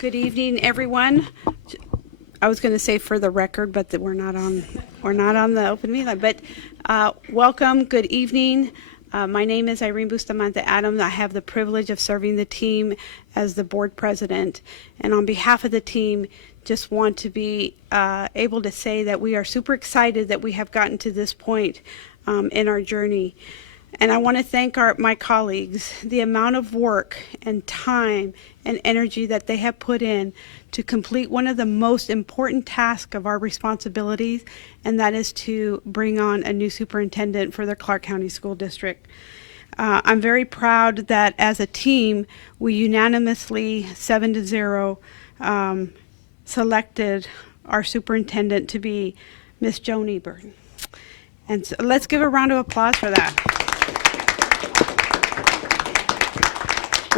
Good evening, everyone. I was going to say for the record, but that we're not on the open meeting. But welcome. Good evening. My name is Irene Bustamante Adams. I have the privilege of serving the team as the board president, and on behalf of the team, just want to be able to say that we are super excited that we have gotten to this point in our journey. And I want to thank my colleagues, the amount of work and time and energy that they have put in to complete one of the most important tasks of our responsibilities, and that is to bring on a new superintendent for the Clark County School District. I'm very proud that as a team, we unanimously, 7-0, selected our superintendent to be Ms. Jhone Ebert. And so let's give a round of applause for that.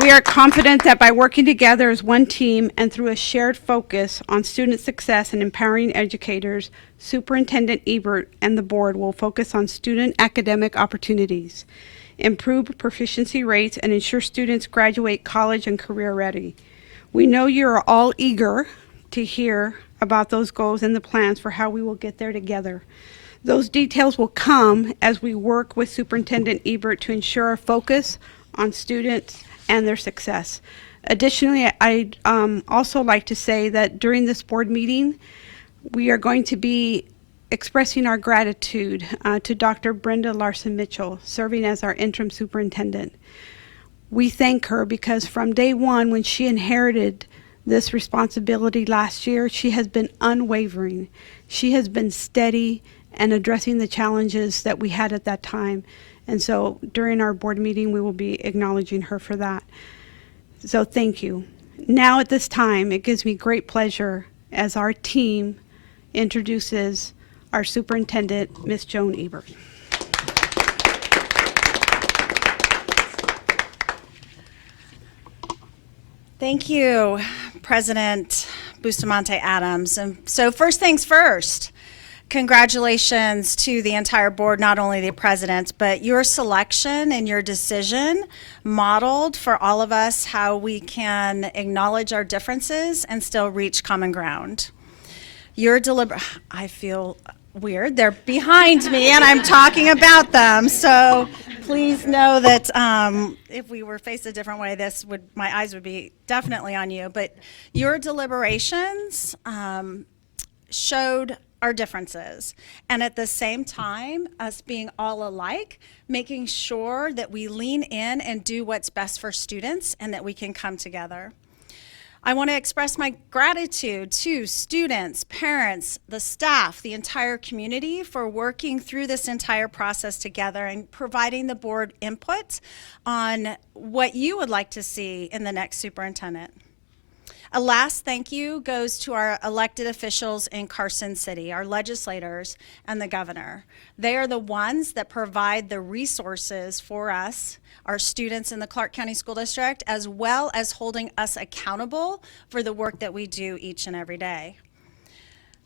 We are confident that by working together as one team and through a shared focus on student success and empowering educators, Superintendent Ebert and the board will focus on student academic opportunities, improve proficiency rates, and ensure students graduate college and career ready. We know you are all eager to hear about those goals and the plans for how we will get there together. Those details will come as we work with Superintendent Ebert to ensure a focus on students and their success. Additionally, I'd also like to say that during this board meeting, we are going to be expressing our gratitude to Dr. Brenda Larson Mitchell, serving as our interim superintendent. We thank her because from day one, when she inherited this responsibility last year, she has been unwavering. She has been steady and addressing the challenges that we had at that time. And so during our board meeting, we will be acknowledging her for that. So thank you. Now at this time, it gives me great pleasure as our team introduces our superintendent, Ms. Jhone Ebert. Thank you, President Bustamante Adams. And so first things first, congratulations to the entire board, not only the president, but your selection and your decision modeled for all of us how we can acknowledge our differences and still reach common ground. Your I feel weird. They're behind me and I'm talking about them. So please know that if we were faced a different way, my eyes would be definitely on you. But your deliberations showed our differences, and at the same time, us being all alike, making sure that we lean in and do what's best for students and that we can come together. I want to express my gratitude to students, parents, the staff, the entire community for working through this entire process together and providing the board input on what you would like to see in the next superintendent. A last thank you goes to our elected officials in Carson City, our legislators and the governor. They are the ones that provide the resources for us, our students in the Clark County School District, as well as holding us accountable for the work that we do each and every day.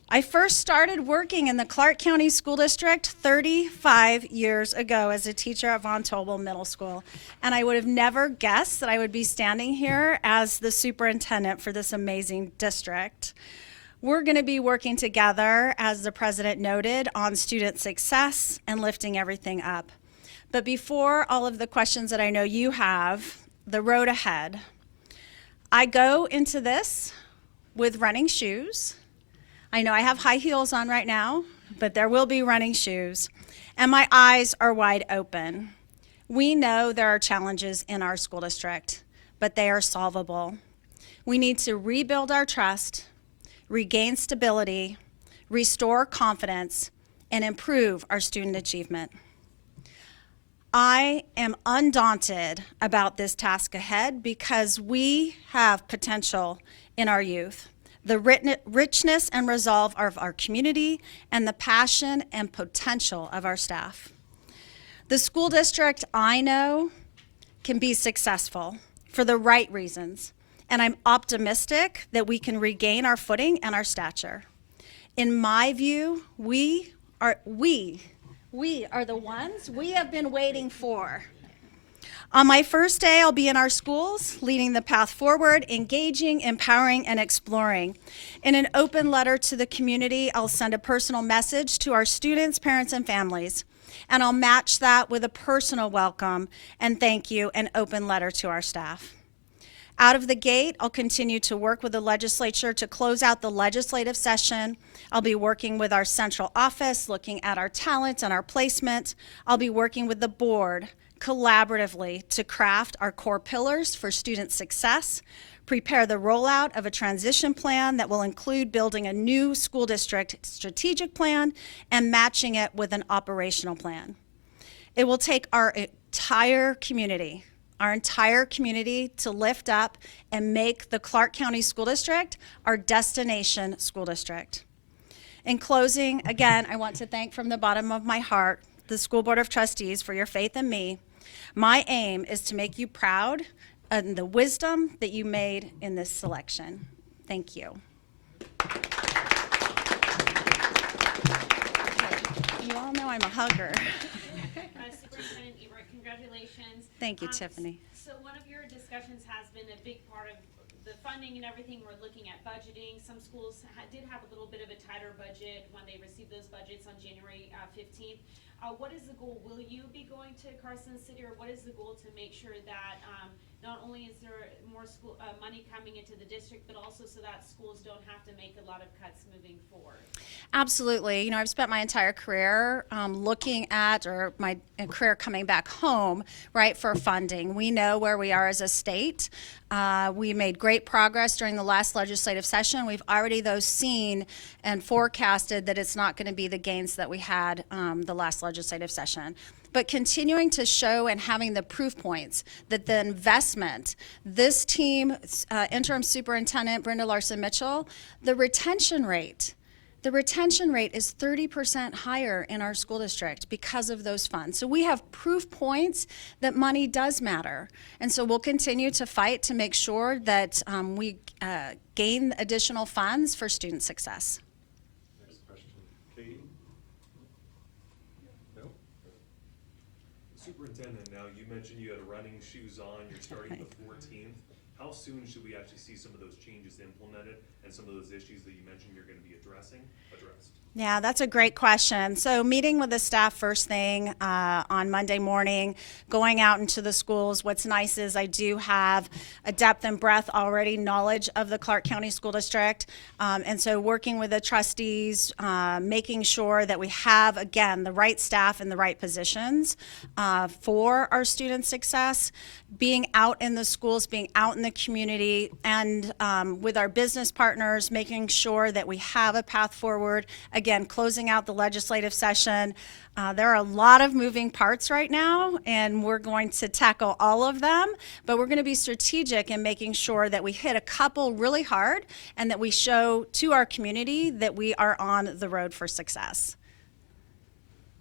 I first started working in the Clark County School District 35 years ago as a teacher at Von Tobel Middle School, and I would have never guessed that I would be standing here as the superintendent for this amazing district. We're going to be working together, as the president noted, on student success and lifting everything up. But before all of the questions that I know you have, the road ahead, I go into this with running shoes. I know I have high heels on right now, but there will be running shoes, and my eyes are wide open. We know there are challenges in our school district, but they are solvable. We need to rebuild our trust, regain stability, restore confidence, and improve our student achievement. I am undaunted about this task ahead because we have potential in our youth, the richness and resolve of our community, and the passion and potential of our staff. The school district, I know, can be successful for the right reasons, and I'm optimistic that we can regain our footing and our stature. In my view, we are the ones we have been waiting for. On my first day, I'll be in our schools, leading the path forward, engaging, empowering, and exploring. In an open letter to the community, I'll send a personal message to our students, parents, and families. And I'll match that with a personal welcome and thank you and open letter to our staff. Out of the gate, I'll continue to work with the legislature to close out the legislative session. I'll be working with our central office, looking at our talent and our placement. I'll be working with the board collaboratively to craft our core pillars for student success, prepare the rollout of a transition plan that will include building a new school district strategic plan and matching it with an operational plan. It will take our entire community to lift up and make the Clark County School District our destination school district. In closing, again, I want to thank from the bottom of my heart the School Board of Trustees for your faith in me. My aim is to make you proud of the wisdom that you made in this selection. Thank you. You all know I'm a hugger. Superintendent Ebert, congratulations. Thank you, Tiffany. So one of your discussions has been a big part of the funding and everything. We're looking at budgeting. Some schools did have a little bit of a tighter budget when they received those budgets on January 15th. What is the goal? Will you be going to Carson City, or what is the goal to make sure that not only is there more school money coming into the district, but also so that schools don't have to make a lot of cuts moving forward? Absolutely. You know, I've spent my entire career looking at, or my career coming back home, right, for funding. We know where we are as a state. We made great progress during the last legislative session. We've already, though, seen and forecasted that it's not going to be the gains that we had the last legislative session. But continuing to show and having the proof points that the investment, this team, interim superintendent Brenda Larson-Mitchell, the retention rate is 30% higher in our school district because of those funds. So we have proof points that money does matter. And so we'll continue to fight to make sure that we gain additional funds for student success. Next question, Katie? No? Superintendent, now you mentioned you had running shoes on, you're starting the 14th. How soon should we actually see some of those changes implemented and some of those issues that you mentioned you're going to be addressed? Yeah, that's a great question. So meeting with the staff first thing on Monday morning, going out into the schools. What's nice is I do have a depth and breadth already knowledge of the Clark County School District. And so working with the trustees, making sure that we have, again, the right staff in the right positions for our student success, being out in the schools, being out in the community, and with our business partners, making sure that we have a path forward. Again, closing out the legislative session. There are a lot of moving parts right now, and we're going to tackle all of them, but we're going to be strategic in making sure that we hit a couple really hard and that we show to our community that we are on the road for success.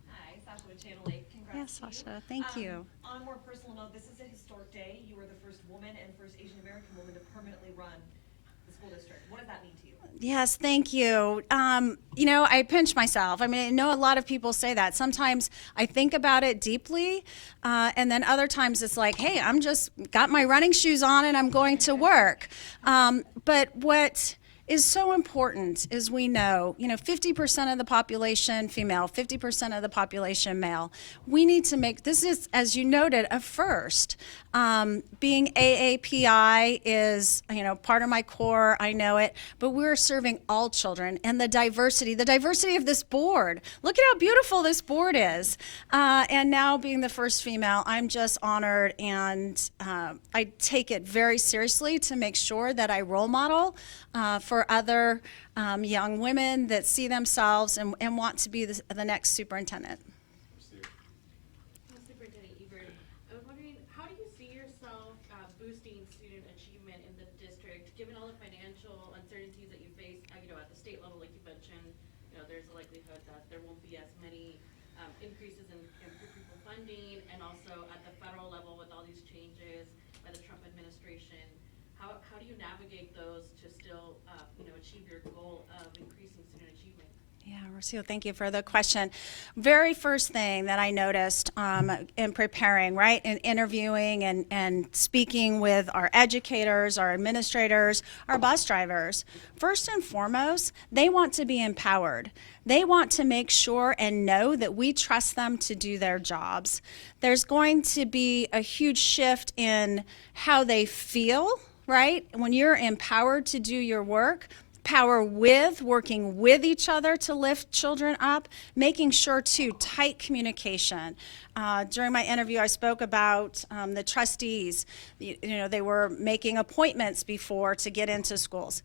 Hi, Sasha with Channel 8. Congrats. Yes, Sasha, thank you. On a more personal note, this is a historic day. You were the first woman and first Asian American woman to permanently run the school district. What does that mean to you? Yes, thank you. You know, I pinch myself. I mean, I know a lot of people say that. Sometimes I think about it deeply, and then other times it's like, hey, I'm just got my running shoes on and I'm going to work. But what is so important is we know, 50% of the population female, 50% of the population male. We need to make, this is, as you noted, a first. Being AAPI is, part of my core, I know it, but we're serving all children, and the diversity of this board. Look at how beautiful this board is. And now being the first female, I'm just honored, and I take it very seriously to make sure that I role model for other young women that see themselves and want to be the next superintendent. Superintendent Ebert, I was wondering, how do you see yourself boosting student achievement in the district, given all the financial uncertainties that you face, at the state level, like you mentioned, there's a likelihood that there won't be as many increases in pupil funding, and also at the federal level with all these changes by the Trump administration. How do you navigate those to still, achieve your goal of increasing student achievement? Yeah, Rocio, thank you for the question. Very first thing that I noticed in preparing, right, in interviewing and speaking with our educators, our administrators, our bus drivers, first and foremost, they want to be empowered. They want to make sure and know that we trust them to do their jobs. There's going to be a huge shift in how they feel, right? When you're empowered to do your work, power with working with each other to lift children up, making sure too tight communication. During my interview, I spoke about the trustees. You know, they were making appointments before to get into schools.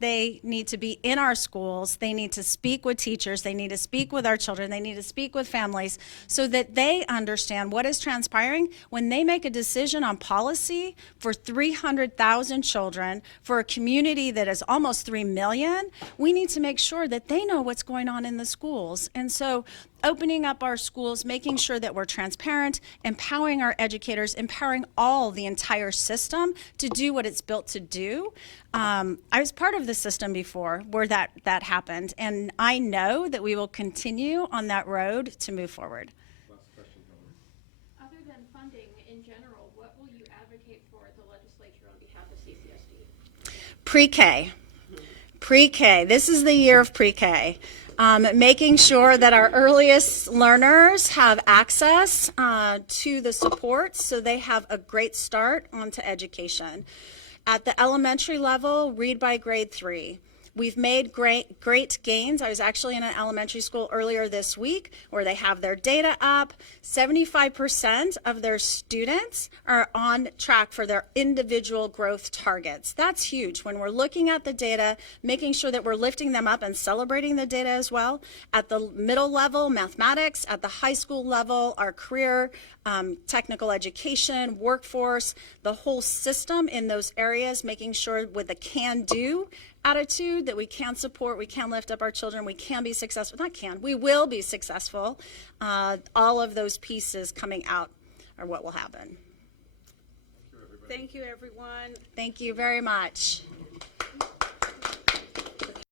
They need to be in our schools. They need to speak with teachers. They need to speak with our children. They need to speak with families so that they understand what is transpiring. When they make a decision on policy for 300,000 children, for a community that is almost 3 million, we need to make sure that they know what's going on in the schools. And so opening up our schools, making sure that we're transparent, empowering our educators, empowering the entire system to do what it's built to do. I was part of the system before where that happened, and I know that we will continue on that road to move forward. Other than funding in general, what will you advocate for at the legislature on behalf of CCSD? Pre-K. Pre-K. This is the year of pre-K. Making sure that our earliest learners have access to the supports so they have a great start onto education. At the elementary level, read by grade 3. We've made great gains. I was actually in an elementary school earlier this week where they have their data up. 75% of their students are on track for their individual growth targets. That's huge. When we're looking at the data, making sure that we're lifting them up and celebrating the data as well. At the middle level, mathematics. At the high school level, our career, technical education, workforce, the whole system in those areas, making sure with the can-do attitude that we can support, we can lift up our children, we can be successful. Not can, we will be successful. All of those pieces coming out are what will happen. Thank you, everyone. Thank you very much.